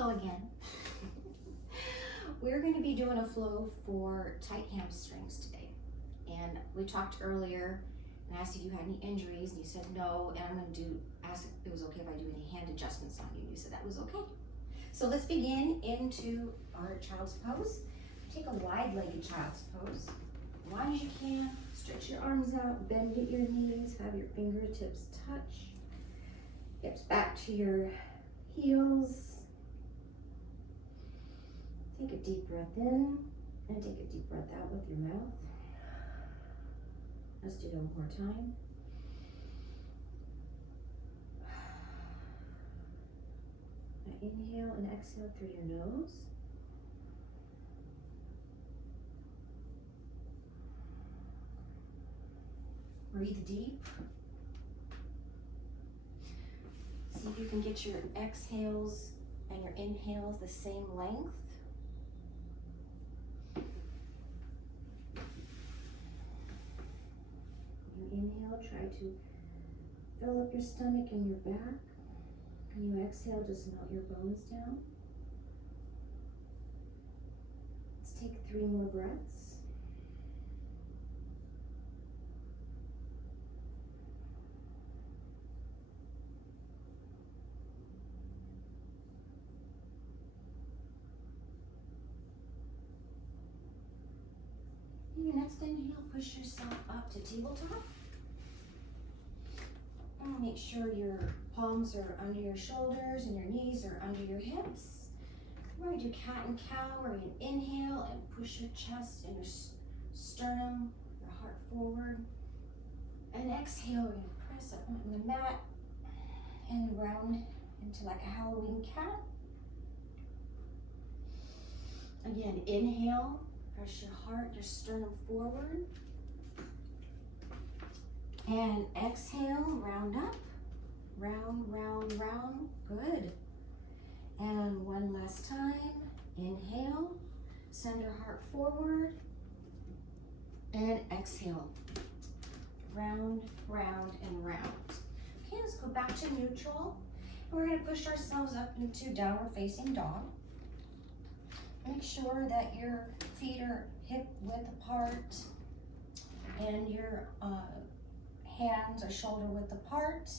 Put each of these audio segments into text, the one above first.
Hello again. We're going to be doing a flow for tight hamstrings today. And we talked earlier and asked if you had any injuries, and you said no, and I'm going to ask if it was okay if I do any hand adjustments on you. You said that was okay. So let's begin into our child's pose. Take a wide-legged child's pose. As wide as you can, stretch your arms out, bend at your knees, have your fingertips touch. Hips back to your heels. Take a deep breath in and take a deep breath out with your mouth. Let's do it one more time. Now inhale and exhale through your nose. Breathe deep. See if you can get your exhales and your inhales the same length. Inhale, try to fill up your stomach and your back. When you exhale, just melt your bones down. Let's take 3 more breaths. In your next inhale, push yourself up to tabletop. And make sure your palms are under your shoulders and your knees are under your hips. We're going to do cat and cow, where you inhale and push your chest and your sternum, your heart forward. And exhale, we're going to press up on the mat and round into like a Halloween cat. Again, inhale, press your heart, your sternum forward. And exhale, round up, round, round, round, good. And one last time, inhale, send your heart forward, and exhale, round, round, and round. Okay, let's go back to neutral. We're gonna push ourselves up into downward facing dog. Make sure that your feet are hip width apart and your hands are shoulder width apart.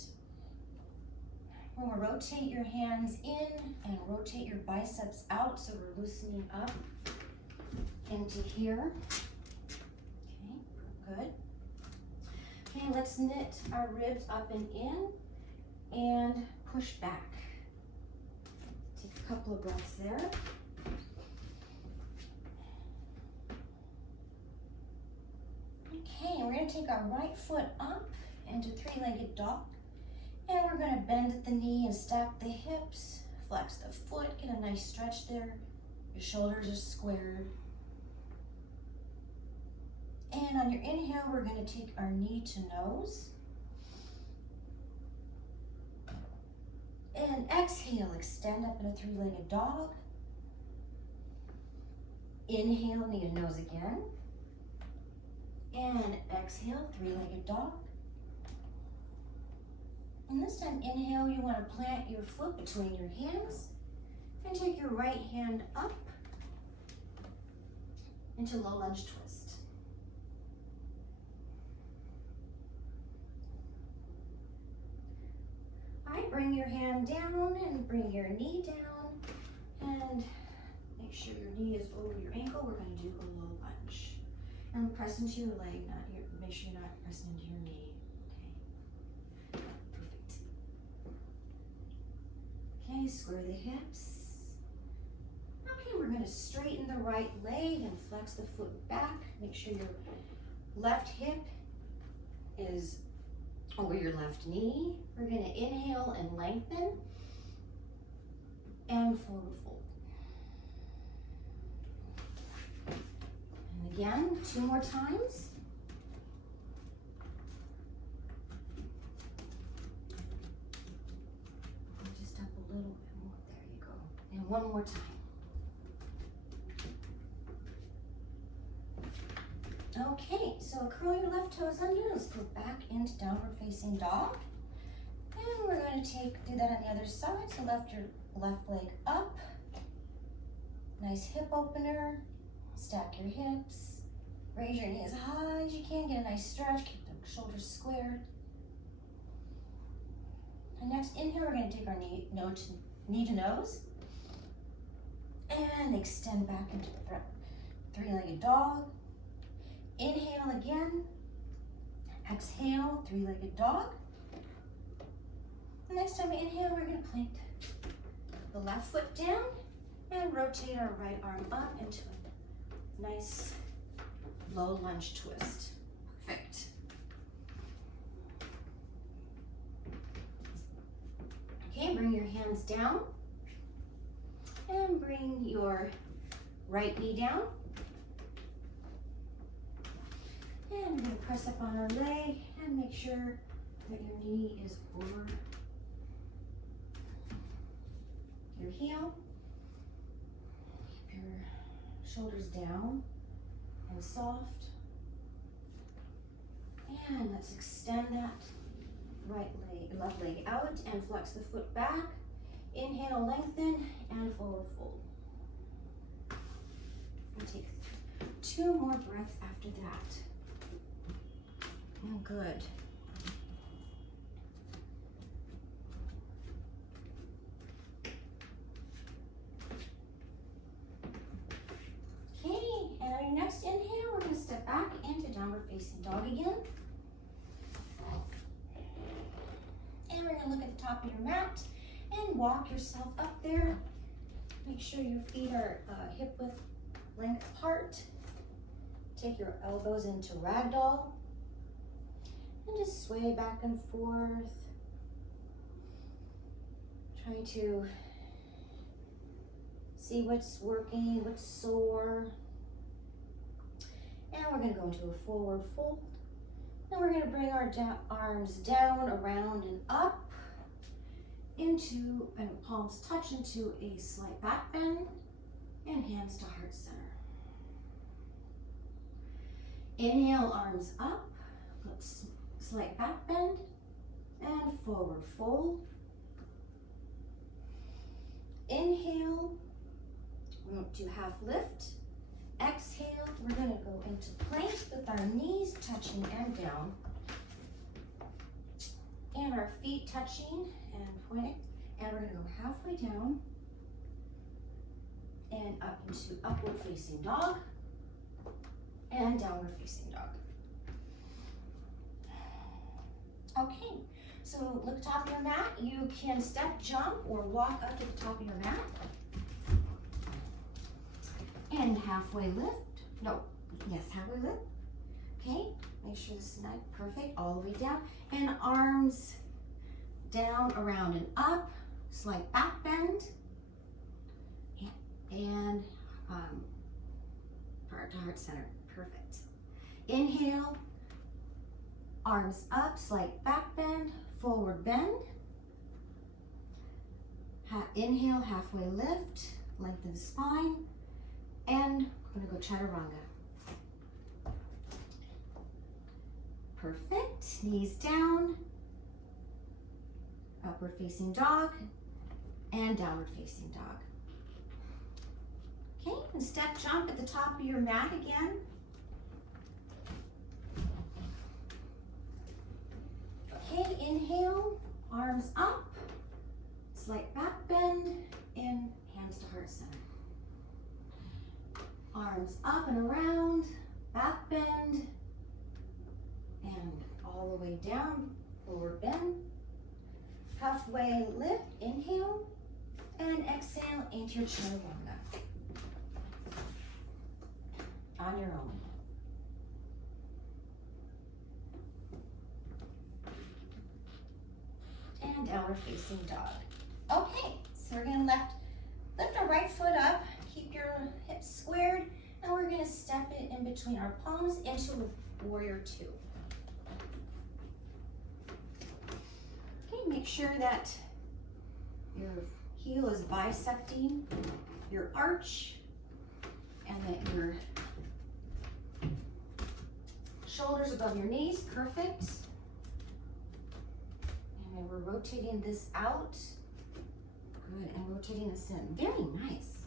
We're going to rotate your hands in and rotate your biceps out, so we're loosening up into here. Okay, good. Okay, let's knit our ribs up and in and push back. Take a couple of breaths there. Okay, we're going to take our right foot up into 3-legged dog. And we're going to bend at the knee and stack the hips. Flex the foot, get a nice stretch there. Your shoulders are squared. And on your inhale, we're going to take our knee to nose. And exhale, extend up in a 3-legged dog. Inhale, knee to nose again. And exhale, 3-legged dog. And this time, inhale, you want to plant your foot between your hands and take your right hand up into low lunge twist. All right, bring your hand down and bring your knee down and make sure your knee is over your ankle. We're going to do a low lunge. And press into your leg, make sure you're not pressing into your knee. Okay, perfect. Okay, square the hips. Okay, we're going to straighten the right leg and flex the foot back. Make sure your left hip is over your left knee. We're going to inhale and lengthen and forward fold. Again, 2 more times. Just up a little bit more. There you go. And 1 more time. Okay, so curl your left toes under. Let's go back into downward facing dog. And we're going to do that on the other side. So left leg up. Nice hip opener. Stack your hips. Raise your knee as high as you can. Get a nice stretch. Keep the shoulders squared. And next inhale, we're going to take our knee to nose. And extend back into three-legged dog. Inhale again. Exhale, three-legged dog. Next time we inhale, we're going to plant the left foot down and rotate our right arm up into a nice low lunge twist. Perfect. Okay, bring your hands down and bring your right knee down. And we're going to press up on our leg and make sure that your knee is over your heel. Keep your shoulders down and soft. And let's extend that left leg out and flex the foot back. Inhale, lengthen, and forward fold. And take 2 more breaths after that. And good. Okay, and on your next inhale, we're going to step back into downward facing dog again. And we're going to look at the top of your mat and walk yourself up there. Make sure your feet are hip width length apart. Take your elbows into ragdoll. And just sway back and forth. Try to see what's working, what's sore. And we're going to go into a forward fold. Then we're going to bring our arms down, around, and up into, and palms touch into a slight back bend, and hands to heart center. Inhale, arms up, slight back bend, and forward fold. Inhale, we're going to do half lift. Exhale, we're going to go into plank with our knees touching and down, and our feet touching and pointing, and we're going to go halfway down and up into upward facing dog and downward facing dog. Okay, so look top of your mat. You can step, jump, or walk up to the top of your mat. And halfway lift. Halfway lift. Okay, make sure this is nice, perfect, all the way down. And arms down, around, and up. Slight back bend. And heart to heart center. Perfect. Inhale, arms up, slight back bend, forward bend. Inhale, halfway lift, lengthen the spine. And we're going to go chaturanga. Perfect. Knees down. Upward facing dog. And downward facing dog. Okay, and step jump at the top of your mat again. Okay, inhale, arms up. Slight back bend. And hands to heart center. Arms up and around, back bend, and all the way down, forward bend. Halfway lift, inhale, and exhale into your chaturanga. On your own. And downward facing dog. Okay, so we're gonna lift our right foot up. Keep your hips squared, and we're going to step it in between our palms into warrior 2. Okay, make sure that your heel is bisecting your arch, and that your shoulders above your knees. Perfect. And then we're rotating this out. Good, and rotating this in. Very nice.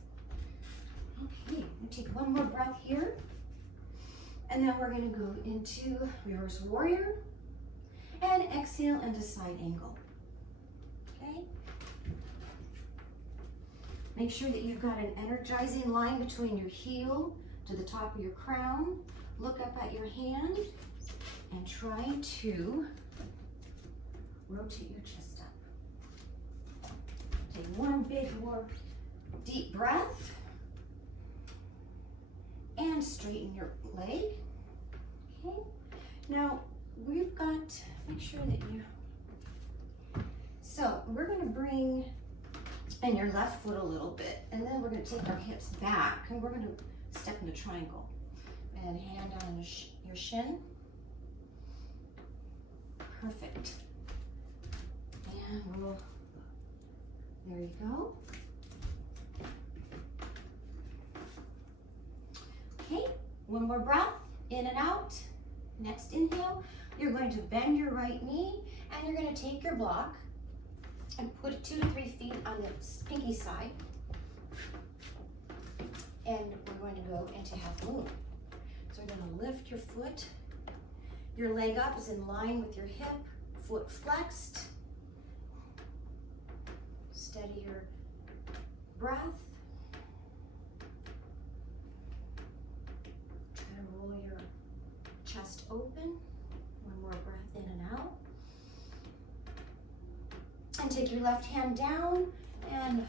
Okay, we take one more breath here. And then we're gonna go into reverse warrior and exhale into side angle. Okay? Make sure that you've got an energizing line between your heel to the top of your crown. Look up at your hand and try to rotate your chest up. Take one big more deep breath and straighten your leg. Okay, now we've got, make sure that you, so we're gonna bring in your left foot a little bit, and then we're gonna take our hips back, and we're gonna step into triangle. And hand on your shin. Perfect. And we'll, there you go. Okay, one more breath, in and out. Next inhale, you're going to bend your right knee, and you're going to take your block and put it 2 to 3 feet on the pinky side. And we're going to go into half moon. So you're going to lift your foot. Your leg up is in line with your hip, foot flexed. Steady your breath. Try to roll your chest open. One more breath in and out. And take your left hand down and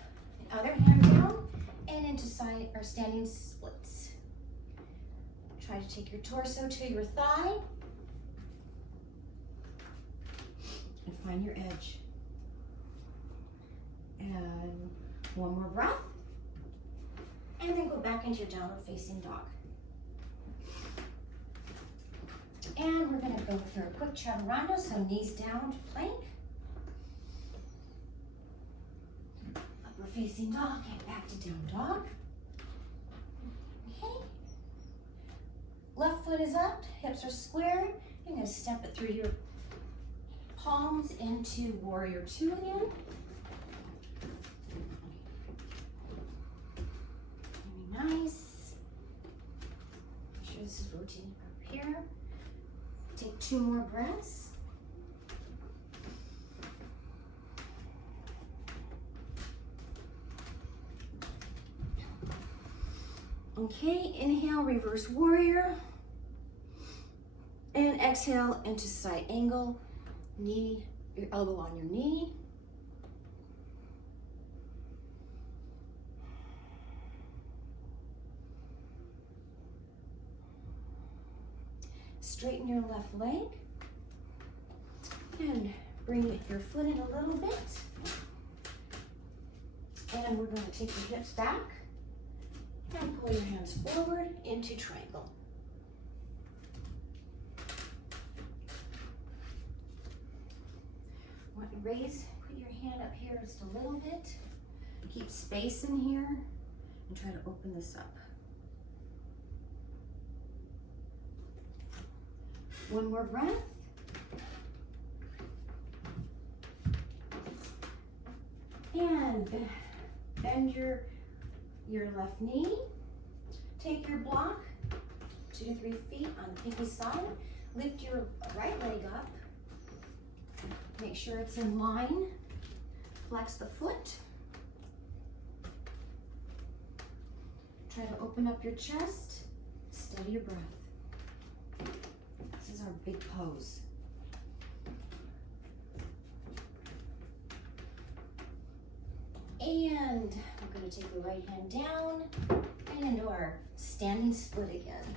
the other hand down and into side or standing splits. Try to take your torso to your thigh and find your edge. And one more breath. And then go back into your downward facing dog. And we're gonna go through a quick chaturanga, so knees down to plank. Upward facing dog and back to down dog. Okay. Left foot is up, hips are squared. You're gonna step it through your palms into warrior 2 again. Very nice. Make sure this is rotating up here. Take 2 more breaths. Okay, inhale, reverse warrior. And exhale into side angle. Knee, your elbow on your knee. Straighten your left leg. And bring your foot in a little bit. And we're going to take your hips back. And pull your hands forward into triangle. Want to raise, put your hand up here just a little bit. Keep space in here and try to open this up. One more breath. And bend your left knee. Take your block 2 to 3 feet on the pinky side. Lift your right leg up. Make sure it's in line. Flex the foot. Try to open up your chest. Steady your breath. This is our big pose. And we're going to take the right hand down and into our standing split again.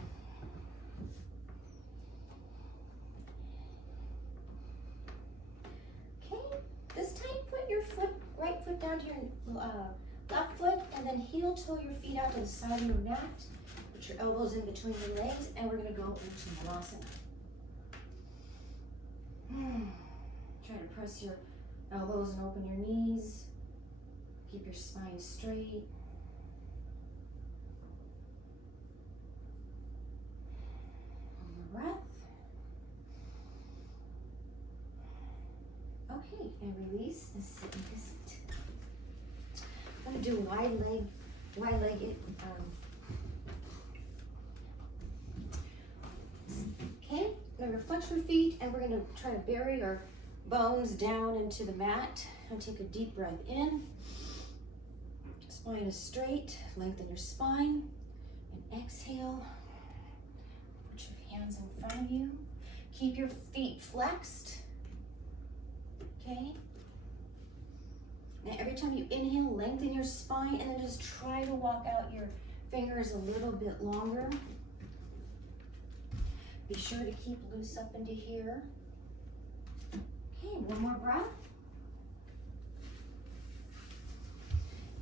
Okay, this time put your right foot down to your left foot and then heel toe your feet out to the side of your mat. Put your elbows in between your legs and we're going to go into Malasana. Try to press your elbows and open your knees. Keep your spine straight. One more breath. Okay, and release and sit in the seat. I'm gonna do wide-legged. Okay, we're gonna flex your feet and we're gonna try to bury our bones down into the mat. And take a deep breath in. Spine is straight, lengthen your spine. And exhale. Put your hands in front of you. Keep your feet flexed. Okay. Now every time you inhale, lengthen your spine and then just try to walk out your fingers a little bit longer. Be sure to keep loose up into here. Okay, one more breath.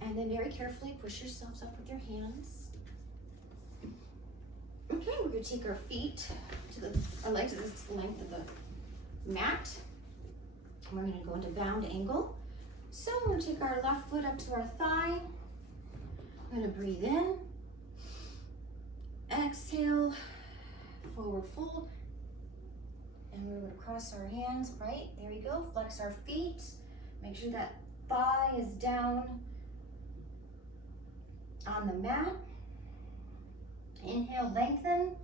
And then very carefully push yourselves up with your hands. Okay, we're going to take our feet to our legs to the length of the mat. We're going to go into bound angle. So we're going to take our left foot up to our thigh. I'm going to breathe in. Exhale, forward fold. And we're going to cross our hands, right? There we go. Flex our feet. Make sure that thigh is down on the mat. Inhale, lengthen.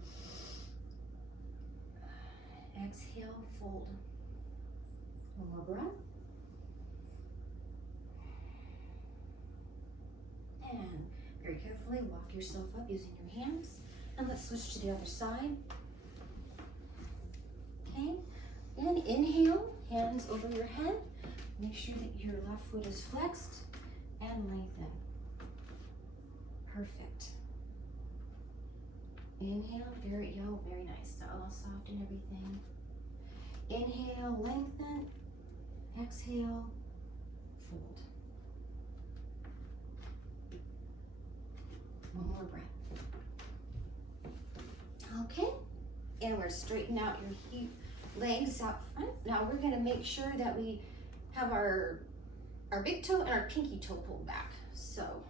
Exhale, fold. One more breath. And very carefully walk yourself up using your hands. And let's switch to the other side. Okay, and inhale, hands over your head. Make sure that your left foot is flexed and lengthen. Perfect. Inhale, very nice. So all soft and everything. Inhale, lengthen. Exhale, fold. One more breath. Okay, and we're straightening out your legs out front. Now we're going to make sure that we have our big toe and our pinky toe pulled back. So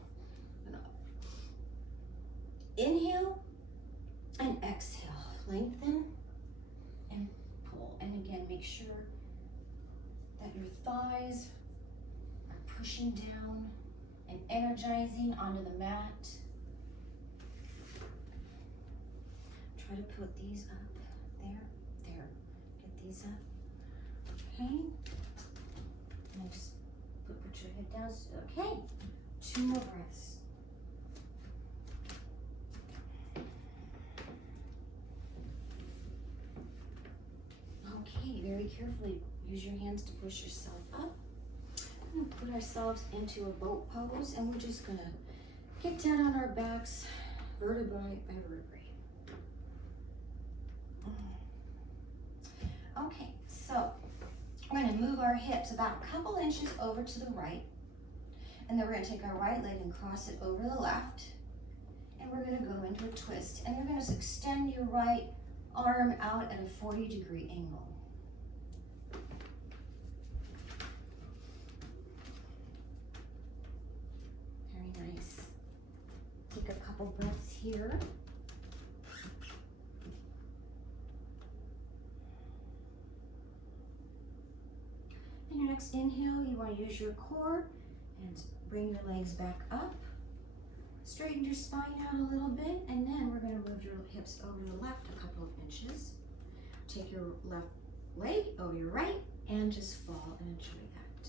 inhale and exhale, lengthen and pull. And again, make sure that your thighs are pushing down and energizing onto the mat. Try to put these up, there, get these up, okay? And just put your head down, okay? 2 more breaths. Okay, very carefully use your hands to push yourself up. We're gonna put ourselves into a boat pose and we're just gonna get down on our backs, vertebrae by vertebrae. Okay, so we're going to move our hips about a couple inches over to the right, and then we're going to take our right leg and cross it over the left, and we're going to go into a twist, and you're going to extend your right arm out at a 40-degree angle. Very nice. Take a couple breaths here. In your next inhale, you want to use your core and bring your legs back up. Straighten your spine out a little bit, and then we're going to move your hips over to the left a couple of inches. Take your left leg over your right and just fall and enjoy that.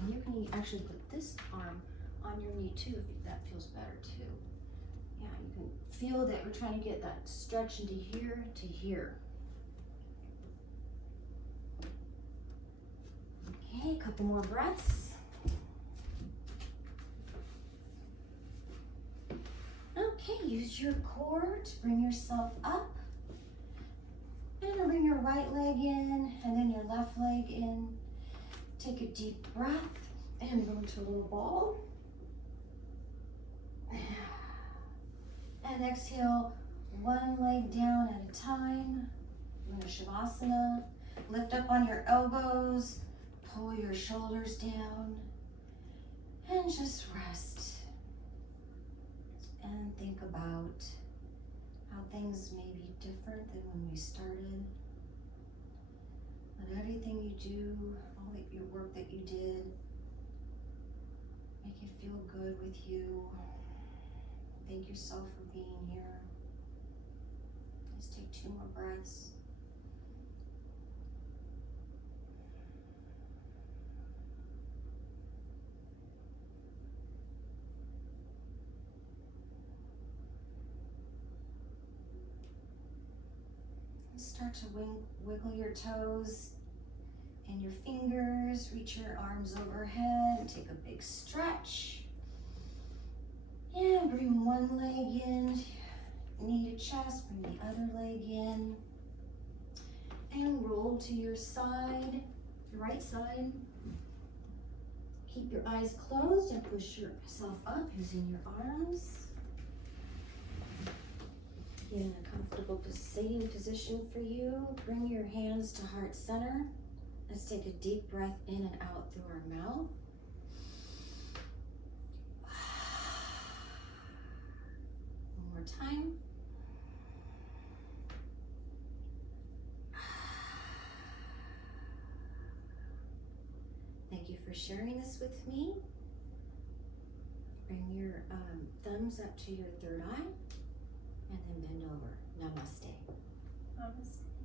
And you can actually put this arm on your knee too if that feels better too. Yeah, you can feel that we're trying to get that stretch into here to here. Okay, a couple more breaths. Okay, use your core to bring yourself up. And bring your right leg in and then your left leg in. Take a deep breath and go into a little ball. And exhale, one leg down at a time. We're in a Shavasana. Lift up on your elbows. Pull your shoulders down and just rest and think about how things may be different than when we started. But everything you do, all your work that you did, Make it feel good with you. Thank yourself for being here. Let's take 2 more breaths. Start to wiggle your toes and your fingers. Reach your arms overhead. Take a big stretch. And bring one leg in, knee to chest. Bring the other leg in. And roll to your side, the right side. Keep your eyes closed and push yourself up using your arms. Get in a comfortable sitting position for you. Bring your hands to heart center. Let's take a deep breath in and out through our mouth. One more time. Thank you for sharing this with me. Bring your thumbs up to your third eye and then bend over. Namaste. Namaste.